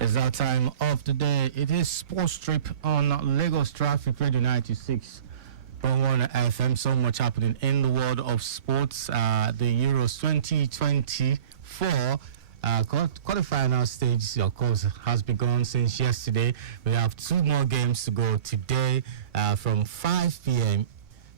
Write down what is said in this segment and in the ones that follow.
It's that time of the day. It is Sports Trip on Lagos Traffic Radio 96.1 FM. So much happening in the world of sports. The Euros 2024 quarterfinal stage, of course, has begun since yesterday. We have two more games to go today from 5 p.m.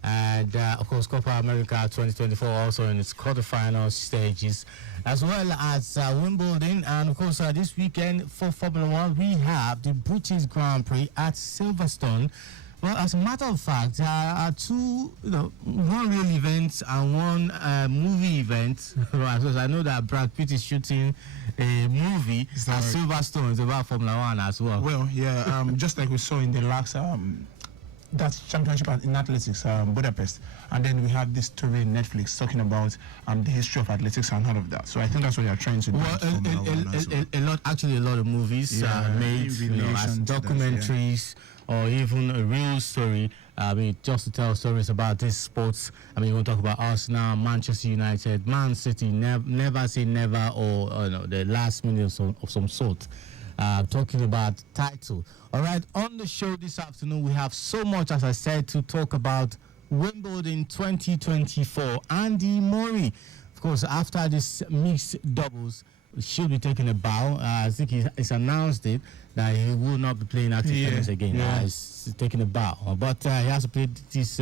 And of course, Copa America 2024 also in its quarterfinal stages, as well as Wimbledon. And of course, this weekend for Formula One, we have the British Grand Prix at Silverstone. Well, as a matter of fact, there are two, one real event and one movie event. Because I know that Brad Pitt is shooting a movie at Silverstone. It's about Formula One as well. Well, yeah, just like we saw in the last that championship in athletics, Budapest, and then we have this story in Netflix talking about the history of athletics and all of that. So I think that's what they're trying to do. Well, a lot of movies made, as documentaries or even a real story. I mean, just to tell stories about these sports. I mean, we'll talk about Arsenal, Manchester United, Man City, never say never, or the last minute of some sort. Talking about title. All right, on the show this afternoon, we have so much, as I said, to talk about Wimbledon 2024. Andy Murray, of course, after this mixed doubles, should be taking a bow. I think he's announced it that he will not be playing active tennis again. He's taking a bow, but he has to play this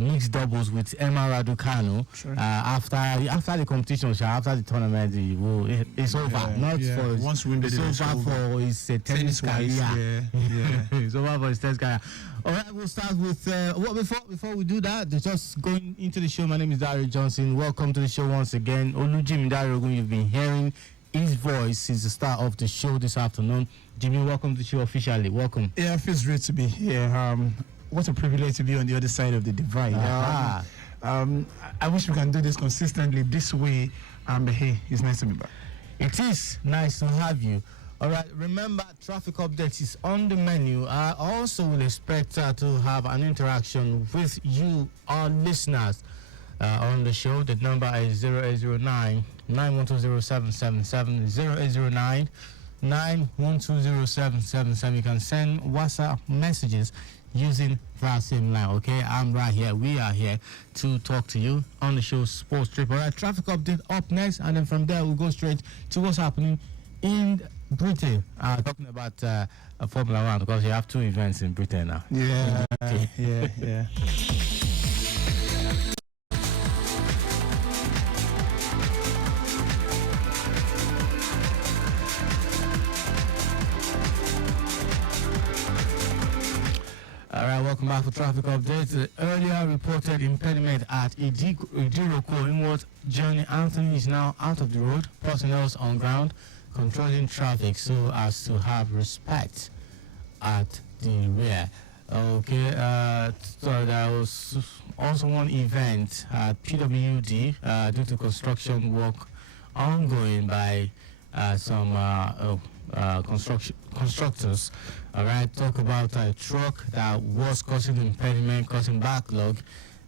mixed doubles with Emma Raducanu. Sure. After the competition, after the tournament, it's over. Once Wimbledon it's over for his tennis career. It's over for his tennis career. All right, we'll start with before we do that, just going into the show. My name is Dario Johnson. Welcome to the show once again. Olujimi Dare-Ogun, you've been hearing his voice since the start of the show this afternoon. Jimmy, welcome to the show officially. Welcome. Yeah, it feels great to be here. What a privilege to be on the other side of the divide. I wish we can do this consistently this way. But hey, it's nice to be back. It is nice to have you. All right, remember, traffic updates is on the menu. I also will expect to have an interaction with you, our listeners, on the show. The number is 0809 9120777, 0809 9120777. You can send WhatsApp messages using that same line. Okay, I'm right here. We are here to talk to you on the show Sports Trip. All right, traffic update up next, and then from there we'll go straight to what's happening in Britain. Talking about Formula One, because you have two events in Britain now. Yeah. All right, welcome back for traffic updates. The earlier reported impediment at Idiroko Inward Journey Anthony is now out of the road. Personnel on ground controlling traffic so as to have respect at the rear. Okay, so there was also one event at PWD due to construction work ongoing by some constructors. All right, talk about a truck that was causing impediment, causing backlog.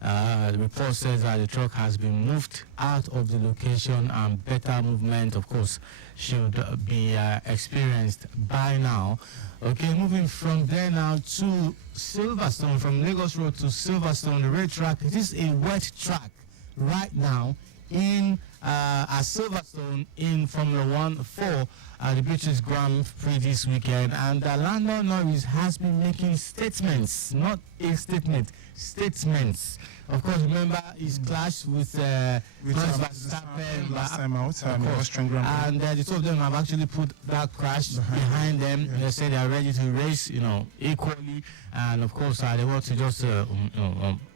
The report says that the truck has been moved out of the location, and better movement, of course, should be experienced by now. Okay, moving from there now to Silverstone, from Lagos Road to Silverstone, the red track. It is a wet track right now in at Silverstone in Formula One for the British Grand Prix this weekend, and Lando Norris has been making statements, not a statement, statements. Of course, remember his clash with Verstappen last time out, Austrian Grand Prix. And the two of them have actually put that crash behind them. They say they are ready to race, equally, and of course they want to just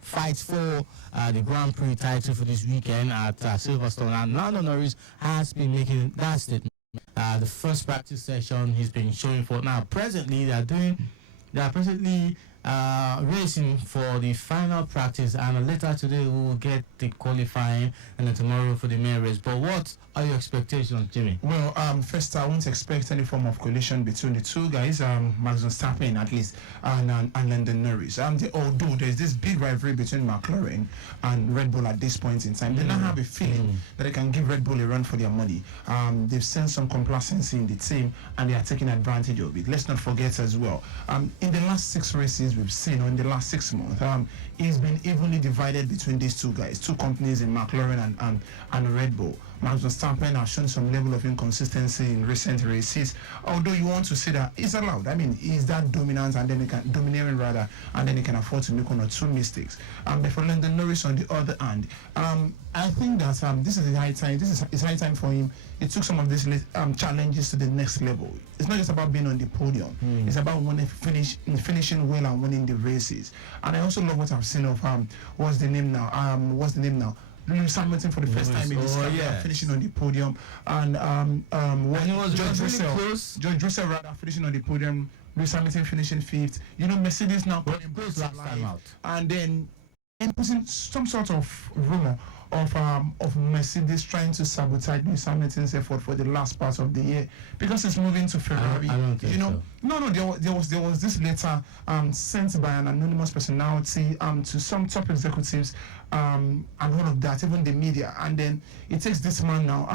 fight for the Grand Prix title for this weekend at Silverstone. And Lando Norris has been making that statement. The first practice session he's been showing for. Now, presently, they are presently racing for the final practice, and later today we will get the qualifying, and then tomorrow for the main race. But what are your expectations, Jimmy? Well, first I won't expect any form of collision between the two guys, Max Verstappen at least, and Lando Norris. Although there's this big rivalry between McLaren and Red Bull at this point in time, they now have a feeling that they can give Red Bull a run for their money. They've seen some complacency in the team, and they are taking advantage of it. Let's not forget as well, in the last 6 races we've seen, or in the last 6 months, it's been evenly divided between these two guys, two companies in McLaren and Red Bull. Max Verstappen has shown some level of inconsistency in recent races, although you want to say that it's allowed. I mean, he's that dominant, and then domineering rather, and then he can afford to make 1 or 2 mistakes. But for Lando Norris on the other hand, I think that this is a high time. It's high time for him. He took some of these challenges to the next level. It's not just about being on the podium. It's about finishing well and winning the races. And I also love what I've seen of what's the name now? Lewis Hamilton for the first time in his career, finishing on the podium, and George Russell rather finishing on the podium, Lewis Hamilton finishing 5th. Mercedes now coming back to life, and then imposing some sort of rumor of Mercedes trying to sabotage Lewis Hamilton's effort for the last part of the year because it's moving to Ferrari. I don't think so. No. There was this letter sent by an anonymous personality to some top executives and all of that, even the media, and then it takes this man now,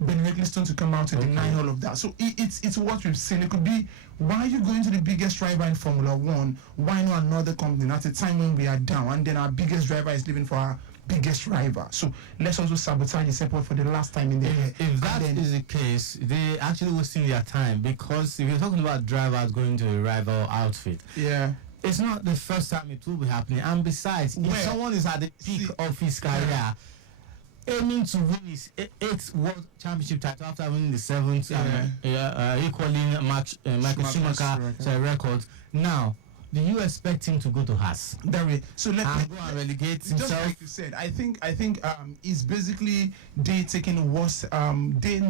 Ben Eccleston, to come out to deny all of that. So it's what we've seen. It could be, why are you going to the biggest driver in Formula One? Why not another company at a time when we are down, and then our biggest driver is leaving for our biggest rival? So let's also sabotage the effort for the last time in the year. If that is the case, they actually wasting their time, because if you're talking about drivers going to a rival outfit, it's not the first time it will be happening. And besides, if someone is at the peak of his career, aiming to win his 8th World Championship title after winning the 7th, equaling Michael Schumacher's record, now, do you expect him to go to Haas? So let me go and relegate himself. Just like you said, I think it's basically they taking worse. They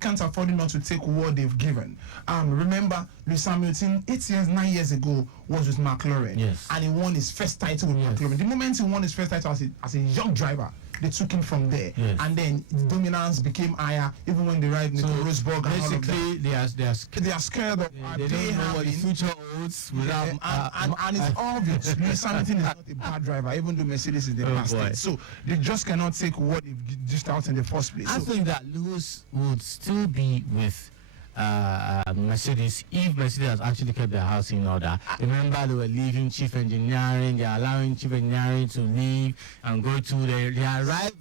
can't afford not to take what they've given. Remember, Lewis Hamilton 9 years ago was with McLaren, and he won his first title with McLaren. The moment he won his first title as a young driver, they took him from there, and then the dominance became higher. Even when they arrived in Rosberg, basically they are scared of they don't know what the future holds without. And it's obvious Lewis Hamilton is not a bad driver, even though Mercedes is the master. So they just cannot take what they've dished out in the first place. I think that Lewis would still be with Mercedes if Mercedes has actually kept their house in order. Remember, they were leaving chief engineering, they are allowing chief engineering to leave and go to their rival.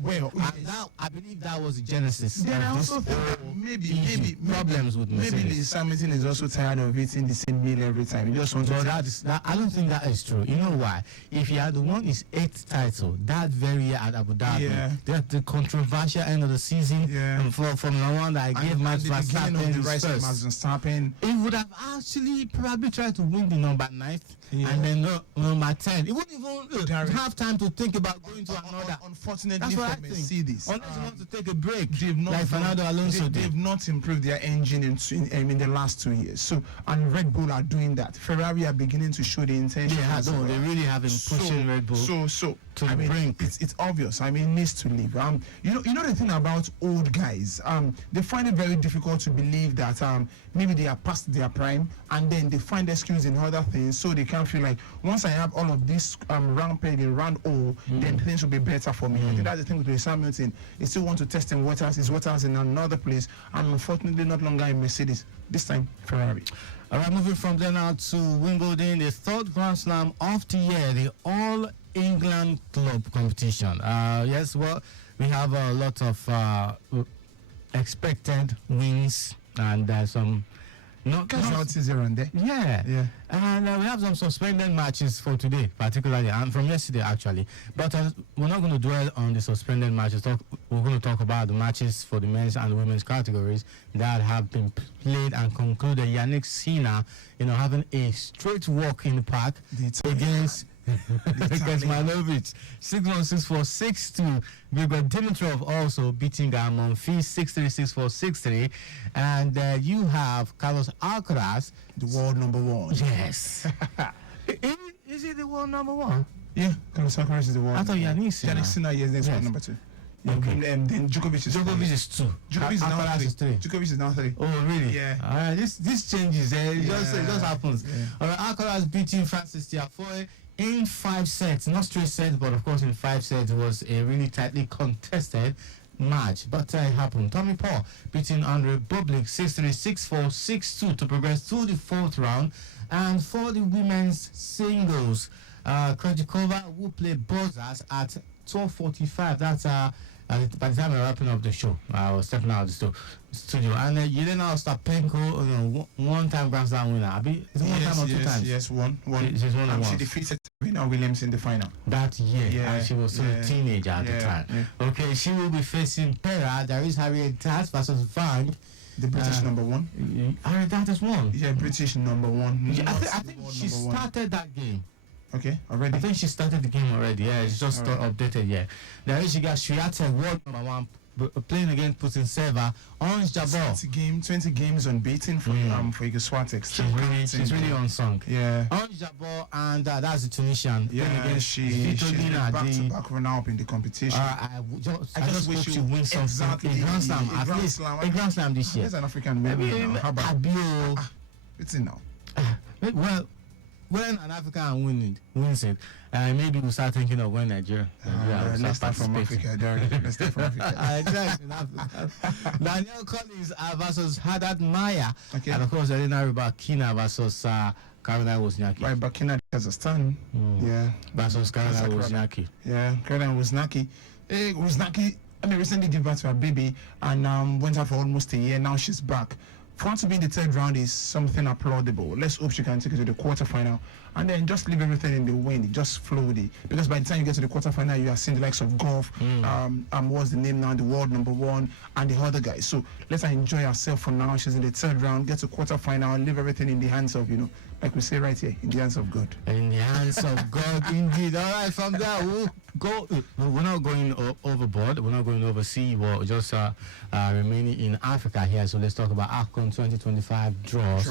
Well, now I believe that was the genesis. Then I also think that maybe problems with Mercedes. Maybe Lewis Hamilton is also tired of eating the same meal every time. He just wants to. I don't think that is true. You know why? If he had won his 8th title that very year at Abu Dhabi, that the controversial end of the season, from the one that I gave Max Verstappen, he would have actually probably tried to win the number 9th and then number 10. He wouldn't even have time to think about going to another. Unfortunately, Mercedes, unless you want to take a break, like Fernando Alonso did. They've not improved their engine in the last 2 years. So, and Red Bull are doing that. Ferrari are beginning to show the intention. They really have been pushing Red Bull. To the brink. It's obvious. I mean, it needs to leave. You know the thing about old guys. They find it very difficult to believe that maybe they are past their prime, and then they find excuse in other things, so they can't feel like once I have all of this round peg and round O, then things will be better for me. I think that's the thing with Lewis Hamilton. He still want to test his waters in another place, and unfortunately not longer in Mercedes. This time Ferrari. All right, moving from there now to Wimbledon, the 3rd Grand Slam of the year, the All England Club competition. Yes, well, we have a lot of expected wins and some casualties here and there. Yeah. And we have some suspended matches for today, particularly, and from yesterday actually. But we're not going to dwell on the suspended matches. We're going to talk about the matches for the men's and women's categories that have been played and concluded. Yannick Sinner, having a straight walk in the park against Manovic, 6-1, 6-4, 6-2. We've got Dimitrov also beating Monfils 6-3, 6-4, 6-3. And you have Carlos Alcaraz, the world number 1. Yes. Is he the world number one? Yeah, Carlos Alcaraz is the one. I thought Yannick Sinner. Yannick Sinner, yes, that's Yes. number 2. Yeah, Okay. then Djokovic is Djokovic is 2. Djokovic is now Alcaraz 3. is 3. Djokovic is now 3. Oh, really? Yeah. This changes. It just happens. Yeah. All right, Alcaraz beating Francis Tiafoe in 5 sets. Not straight sets, but of course in 5 sets. It was a really tightly contested match. But it happened. Tommy Paul beating Andre Bublik 6-3, 6-4, 6-2 to progress to the 4th round. And for the women's singles, Krejcikova will play Bozas at 12:45. That's by the time we're wrapping up the show. I was stepping out of the studio. And Yelena Ostapenko, one-time Grand Slam winner. Is it one time or 2 times? Yes, one. She's won once. She defeated Serena Williams in the final. That year, Yeah, and she was still a yeah, teenager at the yeah, time. yeah. Okay, she will be facing Pera. There is Harriet Tass versus Vang. The British number 1. Harriet Tass has won. Yeah, British number 1. I think she started that game. Okay, already. I think she started the game already. Yeah, it's just All right. updated. Yeah. There she got Swiatek, world number 1, playing against Putin Seva. Orange Jabbar. 20 games unbeaten for Igor Swiatek. She's really unsung. Yeah. Orange Jabbar, and that's the Tunisian. Yeah, playing against she's Vitolina, back-to-back runner-up in the competition. I just wish hope you she wins something. exactly A Grand Slam, a at Grand least Slam. a Grand Slam this year. There's an African woman now. How about it's in now? Well, when an African wins it, maybe we'll start thinking of when Nigeria will Let's start start from participating. Africa, Derek. Let's start from Africa. Exactly. Daniel Collins versus Haddad Maya. Okay. And of course, Elena Rybakina versus Caroline Wozniacki. Right, Burkina Kazakhstan. Yeah. Versus Caroline Wozniacki. Yeah, Caroline Wozniacki. Wozniacki, recently gave birth to her baby and went out for almost a year. Now she's back. For her to be in the 3rd round is something applaudable. Let's hope she can take it to the quarterfinal and then just leave everything in the wind. Just flow with it. Because by the time you get to the quarterfinal, you are seeing the likes of golf. What's the name now? The world number 1 and the other guys. So let's enjoy ourselves for now. She's in the 3rd round. Get to quarterfinal. Leave everything in the hands of, like we say right here, in the hands of God. In the hands of God, indeed. All right, from there we'll go. We're not going overboard. We're not going overseas. We're just remaining in Africa here. So let's talk about AFCON 2025 draws.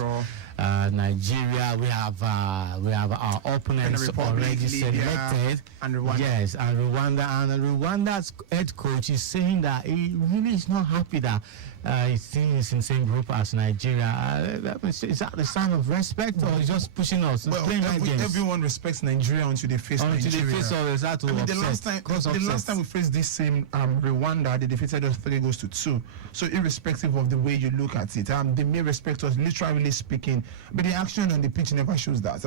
Nigeria. We have our opponents already selected. And Rwanda. Yes, and Rwanda. And Rwanda's head coach is saying that he really is not happy that his team is in the same group as Nigeria. Is that the sign of respect, or is just pushing us? Well, everyone respects Nigeria until they face Nigeria. The last time we faced this same Rwanda, they defeated us 3-2. So irrespective of the way you look at it, they may respect us, literally speaking, but the action on the pitch never shows that.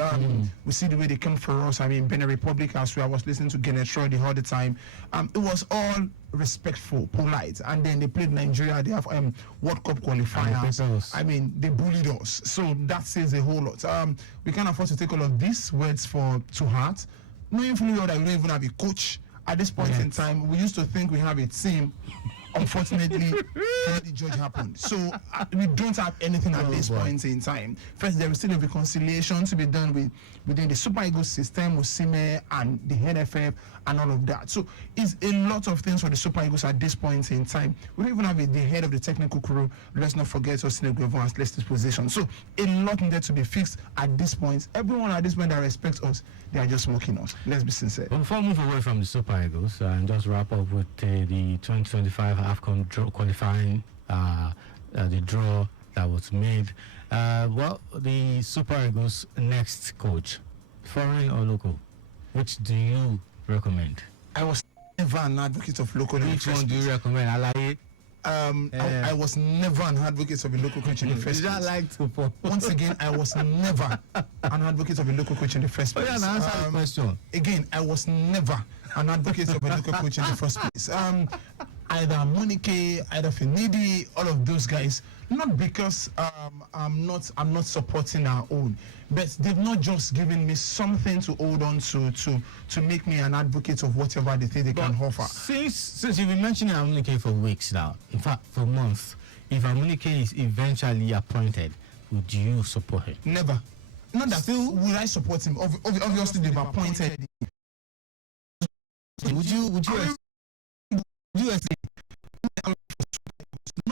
We see the way they come for us. Benin Republic, as well. I was listening to Genetroy the whole time. It was all respectful, polite, and then they played Nigeria. They have World Cup qualifiers. They bullied us, so that says a whole lot. We can't afford to take all of these words to heart. Knowing fully well that we don't even have a coach at this point in time. We used to think we have a team. Unfortunately, the judge happened. So we don't have anything at this point in time. First, there is still a reconciliation to be done within the Super Eagles system, with CIME and the NFF and all of that. So it's a lot of things for the Super Eagles at this point in time. We don't even have the head of the technical crew. Let's not forget Osine Guevara has left his position. So a lot needed to be fixed at this point. Everyone at this point that respects us, they are just mocking us. Let's be sincere. Well, before we move away from the Super Eagles and just wrap up with the 2025 AFCON qualifying, the draw that was made. The Super Eagles' next coach, foreign or local, which do you recommend? I was never an advocate of local. Which one do you recommend? I was never an advocate of a local coach in the first place. Once again, I was never an advocate of a local coach in the first place. Answer the question. Again, I was never an advocate of a local coach in the first place. Either Monike, either Finidi, all of those guys. Not because I'm not supporting our own, but they've not just given me something to hold on to make me an advocate of whatever they think they can offer. Since you've been mentioning Amunike for weeks now, in fact for months, if Amunike is eventually appointed, would you support him? Never. Not that still will I support him. Obviously they've appointed him. Would you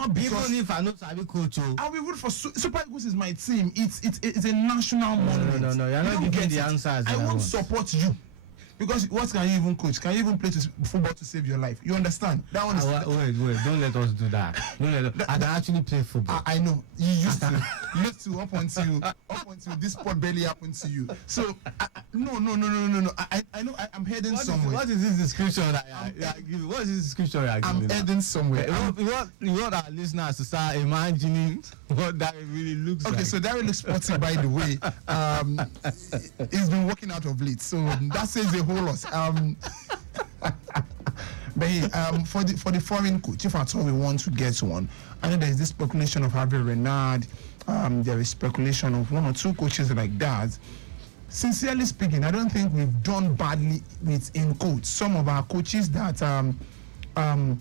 not because even if I know Sabi coach, I will root for Super Eagles is my team. It's a national monument. No. You're not giving the answers. I won't support you. Because what can you even coach? Can you even play football to save your life? You understand? That one is wait. Don't let us do that. I can actually play football. I know. You used to. You used to up until this sport barely happened to you. So no. I know I'm heading somewhere. What is this description that you are giving? What is this description you are giving? I'm heading somewhere. You want our listeners to start imagining what that really looks like. Okay, so that looks sporty, by the way. He's been working out of late, so that says a whole lot. But hey, for the foreign coach, if at all we want to get one, I know there is this speculation of Hervé Renard. There is speculation of one or two coaches like that. Sincerely speaking, I don't think we've done badly in coach. Some of our coaches that I don't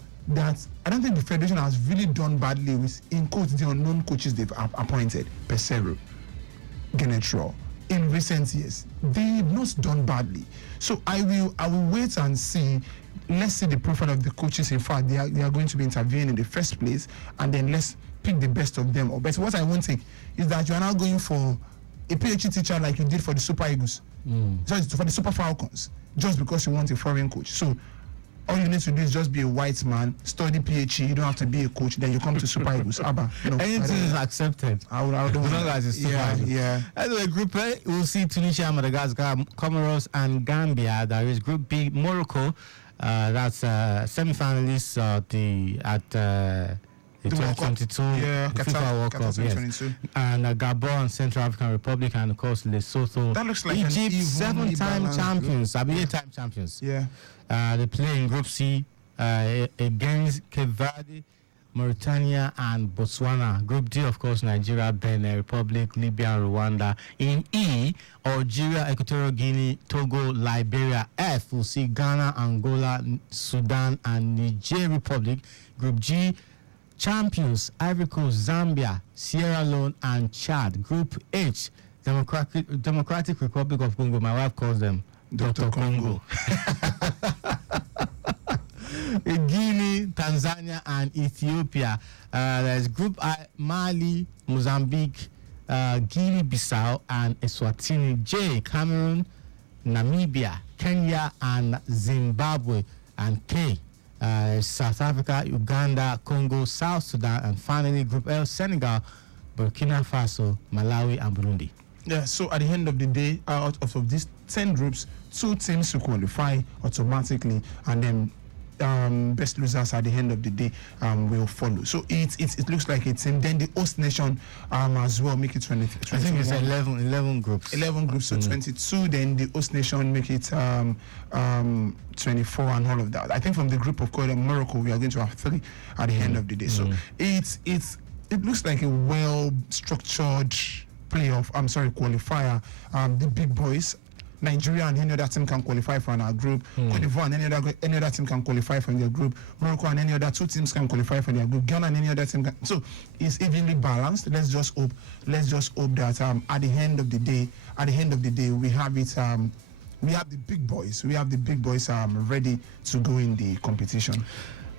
think the federation has really done badly with in coach the unknown coaches they've appointed. Pesero, Genetro. In recent years, they've not done badly. So I will wait and see. Let's see the profile of the coaches. In fact, they are going to be interviewing in the first place, and then let's pick the best of them. But what I won't take is that you are now going for a PhD teacher like you did for the Super Eagles, for the Super Falcons, just because you want a foreign coach. So all you need to do is just be a white man, study PhD. You don't have to be a coach. Then you come to Super Eagles. Anything is accepted. I don't know. As it's yeah. Anyway, Group A, we'll see Tunisia, Madagascar, Comoros, and Gambia. There is Group B, Morocco. That's semi-finalists at the 2022 FIFA World Cup. Yes. And Gabon, Central African Republic, and of course Lesotho. That looks like Egypt, 7-time champions. 8-time champions. Yeah. They play in Group C against Cape Verde, Mauritania, and Botswana. Group D, of course, Nigeria, Benin Republic, Libya, and Rwanda. In E, Algeria, Equatorial Guinea, Togo, Liberia. F, we'll see Ghana, Angola, Sudan, and Niger Republic. Group G, champions, Ivory Coast, Zambia, Sierra Leone, and Chad. Group H, Democratic Republic of Congo. My wife calls them Dr. Congo. Guinea, Tanzania, and Ethiopia. There's Group I, Mali, Mozambique, Guinea-Bissau, and Eswatini. J, Cameroon, Namibia, Kenya, and Zimbabwe. And K, South Africa, Uganda, Congo, South Sudan, and finally Group L, Senegal, Burkina Faso, Malawi, and Burundi. Yeah, so at the end of the day, out of these 10 groups, 2 teams will qualify automatically, and then best losers at the end of the day will follow. So it looks like a team. Then the host nation as well make it 20. I think it's 11 groups. 11 groups, so 22. Then the host nation make it 24 and all of that. I think from the group of Morocco, we are going to have 3 at the end of the day. So it looks like a well structured qualifier. The big boys, Nigeria and any other team can qualify for our group. Cote d'Ivoire and any other team can qualify for their group. Morocco and any other 2 teams can qualify for their group. Ghana and any other team can. So it's evenly balanced. Let's just hope that at the end of the day, we have it. We have the big boys. Ready to go in the competition.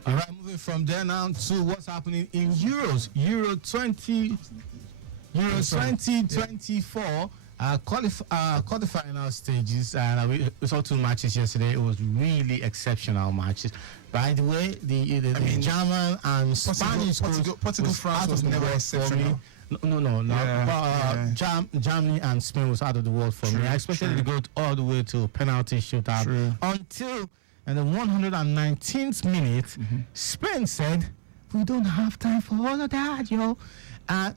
All right, moving from there now to what's happening in Euros. Euro 2024 quarterfinal stages, and we saw 2 matches yesterday. It was really exceptional matches. By the way, the German and Spanish Portugal France was never exceptional. No. Germany and Spain was out of the world for me. I expected it to go all the way to penalty shootout until in the 119th minute, Spain said, "We don't have time for all of that, yo."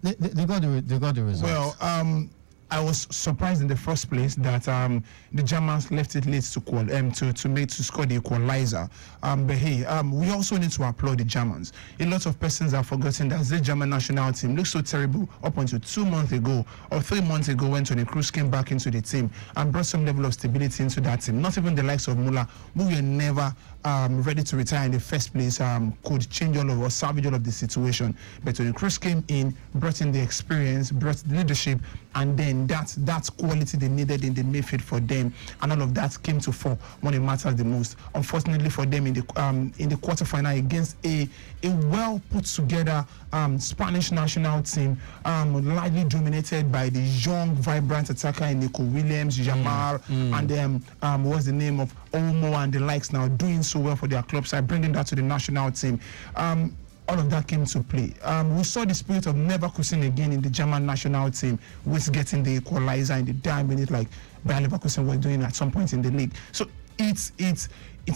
They got the results. Well, I was surprised in the first place that the Germans left it late to score the equalizer. But hey, we also need to applaud the Germans. A lot of persons have forgotten that the German national team looked so terrible up until 2 months ago or 3 months ago when Toni Kroos came back into the team and brought some level of stability into that team. Not even the likes of Müller, who were never ready to retire in the first place, could change all of or salvage all of the situation. But Toni Kroos came in, brought in the experience, brought the leadership, and then that quality they needed in the midfield for them, and all of that came to fore when it matters the most. Unfortunately for them, in the quarterfinal against a well put together Spanish national team, largely dominated by the young, vibrant attacker Nico Williams, Jamal, and what's the name of Olmo and the likes, now doing so well for their club side, bringing that to the national team. All of that came to play. We saw the spirit of Leverkusen again in the German national team, with getting the equalizer in the dying minute, like Bayer Leverkusen were doing at some point in the league. So it's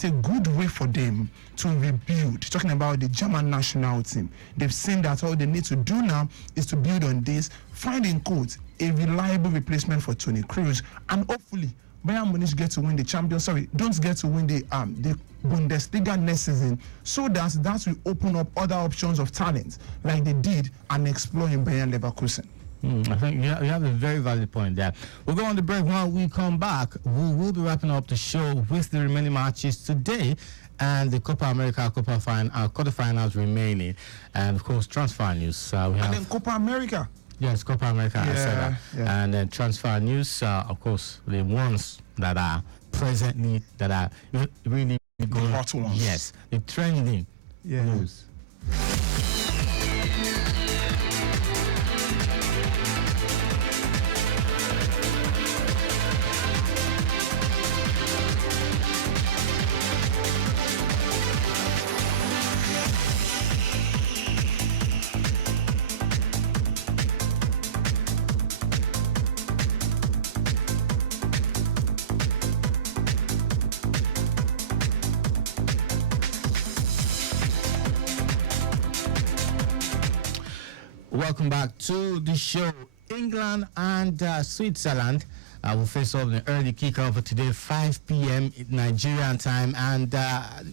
a good way for them to rebuild. Talking about the German national team, they've seen that all they need to do now is to build on this, find in quotes a reliable replacement for Toni Kroos, and hopefully Bayern Munich get to win the don't get to win the Bundesliga next season, so that will open up other options of talent like they did and explore in Bayern Leverkusen. I think you have a very valid point there. We'll go on the break. When we come back, we will be wrapping up the show with the remaining matches today and the Copa America quarterfinals remaining, and of course transfer news. We have, and then Copa America. Yes, Copa America. Yeah, I said that. yeah. And then transfer news. Of course, the ones that are presently that are really good, hot ones. Yes, the trending news. Welcome back to the show. England and Switzerland will face off in the early kickoff today, 5 p.m. Nigerian time. And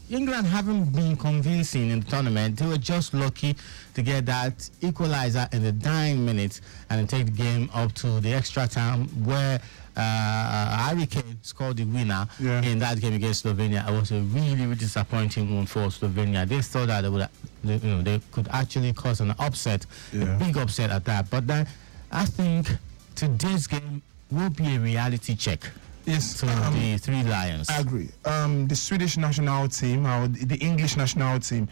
England haven't been convincing in the tournament. They were just lucky to get that equalizer in the dying minutes and then take the game up to the extra time, where Harry Kane scored the winner in that game against Slovenia. It was a really, really disappointing one for Slovenia. They thought that they could actually cause an upset, a big upset at that. But then I think today's game will be a reality check. Yes, to the Three Lions. I agree. The Swedish national team, or the English national team,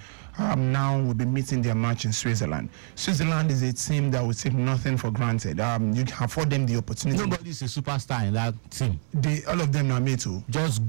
now will be meeting their match in Switzerland. Switzerland is a team that will take nothing for granted. You afford them the opportunity. Nobody's a superstar in that team. All of them are made to. Let's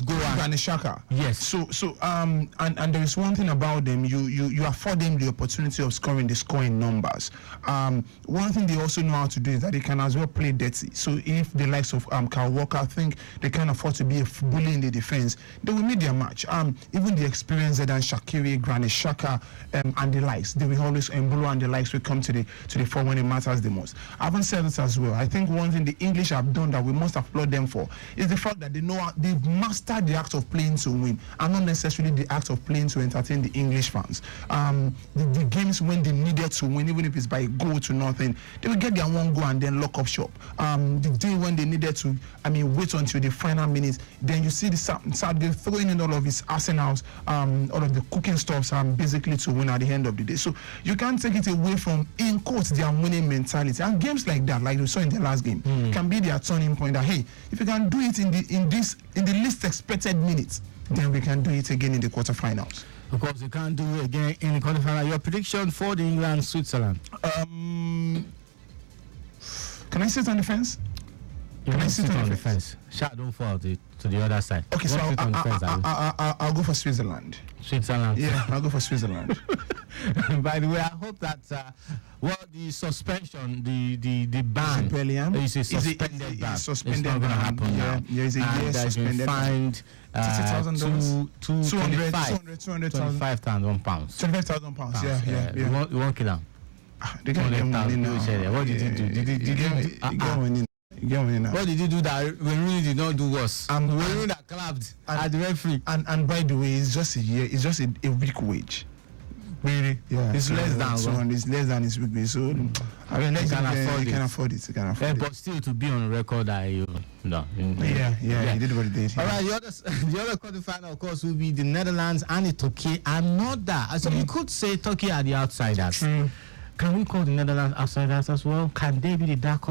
go and Shaka. Yes. So and there is one thing about them. You afford them the opportunity of scoring the scoring numbers. One thing they also know how to do is that they can as well play dirty. So if the likes of Kyle Walker think they can afford to be a bully in the defense, they will need their match. Even the experienced and Shaqiri, Granit Xhaka, and the likes, they will always Mbolo and the likes will come to the fore when it matters the most. I haven't said this as well. I think one thing the English have done that we must applaud them for is the fact that they've mastered the act of playing to win, and not necessarily the act of playing to entertain the English fans. The games when they needed to win, even if it's by a goal to nothing, they will get their one goal and then lock up shop. The day when they needed to, wait until the final minutes, then you see the Southgate throwing in all of his arsenals, all of the cooking stuffs, basically to win at the end of the day. So you can't take it away from, in quotes, their winning mentality. And games like that, like we saw in the last game, can be their turning point. That hey, if you can do it in the least expected minutes, then we can do it again in the quarterfinals. Of course, you can't do it again in the quarterfinal. Your prediction for the England Switzerland? Can I sit on the fence? Can I sit on the fence? Don't fall to the other side. Okay, so I'll go for Switzerland. Switzerland. Yeah, I'll go for Switzerland. By the way, I hope that the suspension, the ban, is a suspended ban. It's not going to happen now. Yeah, it's a year suspended. Fined £225,000. £25,000. Yeah. You won't kill them. They can't get money now. What did you do? Did you get money? What did you do that Rooney did not do worse? Rooney that clapped at the referee. And by the way, it's just a year. It's just a week wage. Really? Yeah. It's less than it's less than his week wage. So you can afford it. You can afford it. But still, to be on record, he did what he did. All right. The other quarterfinal, of course, will be the Netherlands and the Turkey. So you could say Turkey are the outsiders. True. Can we call the Netherlands outsiders as well? Can they be the dark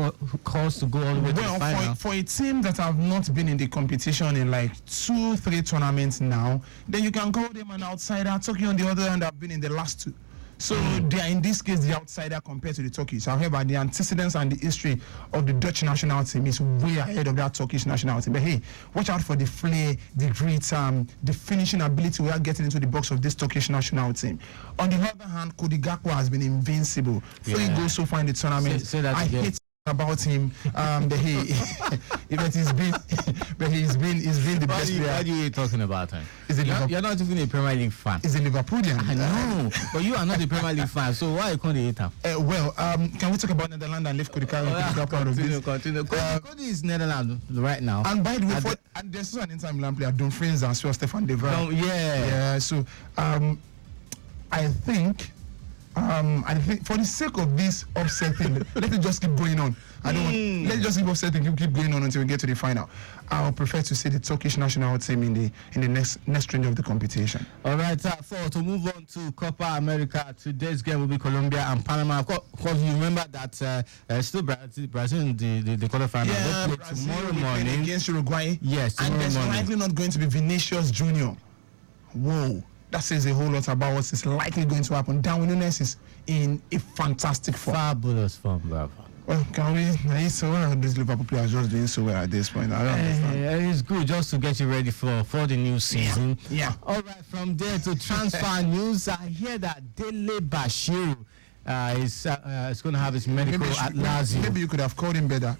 horse to go all the way to the final? Well, for a team that have not been in the competition in like 2-3 tournaments now, then you can call them an outsider. Turkey, on the other hand, have been in the last 2. So they are in this case the outsider compared to the Turkish. However, the antecedents and the history of the Dutch national team is way ahead of that Turkish national team. But hey, watch out for the flair, the grit, the finishing ability we are getting into the box of this Turkish national team. On the other hand, Cody Gakpo has been invincible. 3 goals so far in the tournament. Say that I again. hate about him. But he, but he's been the best player. Why are you talking about him? You're not even a Premier League fan. He's a Liverpoolian. I know, but you are not a Premier League fan, so why you can't hate him? Can we talk about Netherlands and leave Cody Gakpo out of this? Continue. Cody is Netherlands right now. And by the way, and there's also an Inter Milan player, Dumfries, as well, Stefan De Vrij. Yeah. So, I think for the sake of this upset thing, let it just keep going on. Let's just keep upsetting, keep going on until we get to the final. I would prefer to see the Turkish national team in the next range of the competition. All right, to move on to Copa America, today's game will be Colombia and Panama. Of course, you remember that still Brazil in the quarterfinal. Yeah, they play Brazil tomorrow will morning play against Uruguay. Yes, tomorrow and there's morning. likely not going to be Vinicius Junior. Whoa. That says a whole lot about what is likely going to happen. Darwin Núñez is in a fantastic form. Fabulous form, bravo. Well, can we? So well, these Liverpool players just doing so well at this point. I don't understand. It's good just to get you ready for the new season. Yeah. All right, from there to transfer news, I hear that Dele Bashiru is going to have his medical at Lazio. Maybe you could have called him better.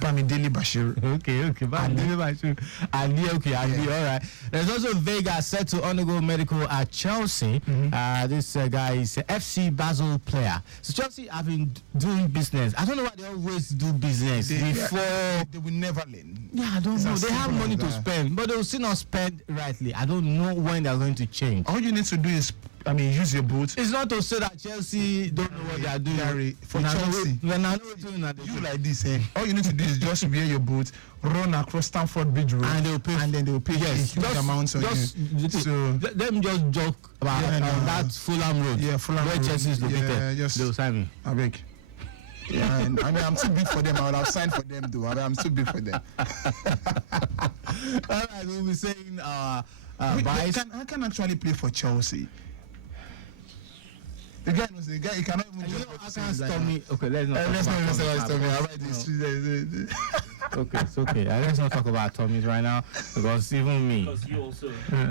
Bamidele Bashir. Okay. Bamidele Bashir. Ali, all right. There's also Vega set to undergo medical at Chelsea. This guy is a FC Basel player. So Chelsea have been doing business. I don't know why they always do business before. They will never learn. Yeah, I don't know. They have money to spend, but they will still not spend rightly. I don't know when they're going to change. All you need to do is, use your boots. It's not to say that Chelsea don't know what they are doing. Gary, for Chelsea, you like this, eh? All you need to do is just wear your boots, run across Stamford Bridge Road, and then they'll pay a huge amount on you. So them just joke about that Fulham Road, Fulham where Road. Chelsea is located. They'll sign me. I beg. Yeah, I'm too big for them. I would have signed for them, though. I'm too big for them. All right, we'll be saying I can actually play for Chelsea. The guy, he cannot even just. I can't stop me. Okay, let's not stop me. Okay, it's okay. Let's not talk about Tommy's right now because even me. Because you also. All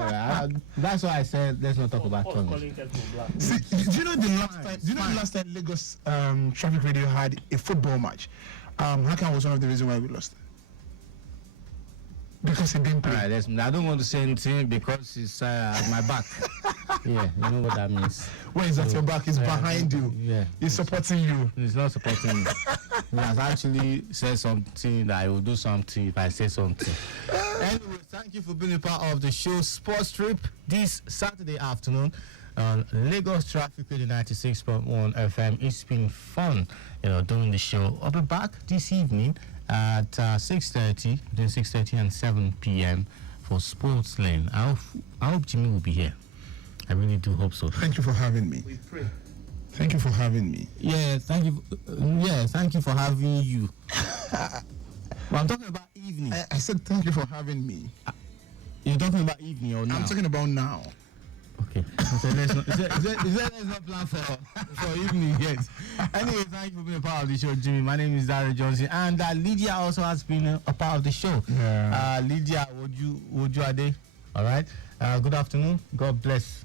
right. That's why I said let's not talk about Tommy's. Do you know the last time Lagos Traffic Radio had a football match? Hakan was one of the reasons why we lost. Because he didn't play. All right, I don't want to say anything because it's at my back. Yeah, you know what that means. When he's at your back, he's behind you. Yeah. He's supporting you. He's not supporting me. He has actually said something that I will do something if I say something. Anyway, thank you for being a part of the show Sports Trip this Saturday afternoon on Lagos Traffic Radio 96.1 FM. It's been fun, doing the show. I'll be back this evening at 6:30, between 6:30 and 7 p.m. for Sports Lane. I hope Jimmy will be here. I really do hope so. Thank you for having me. We pray. Thank you for having me. Yeah, thank you. Thank you for having you. But I'm talking about evening. I said thank you for having me. You're talking about evening or now? I'm talking about now. Okay. So let's not plan for evening yet. Anyway, thank you for being a part of the show, Jimmy. My name is Dare Johnson, and Lydia also has been a part of the show. Yeah. Lydia, would you Ade? All right. Good afternoon. God bless.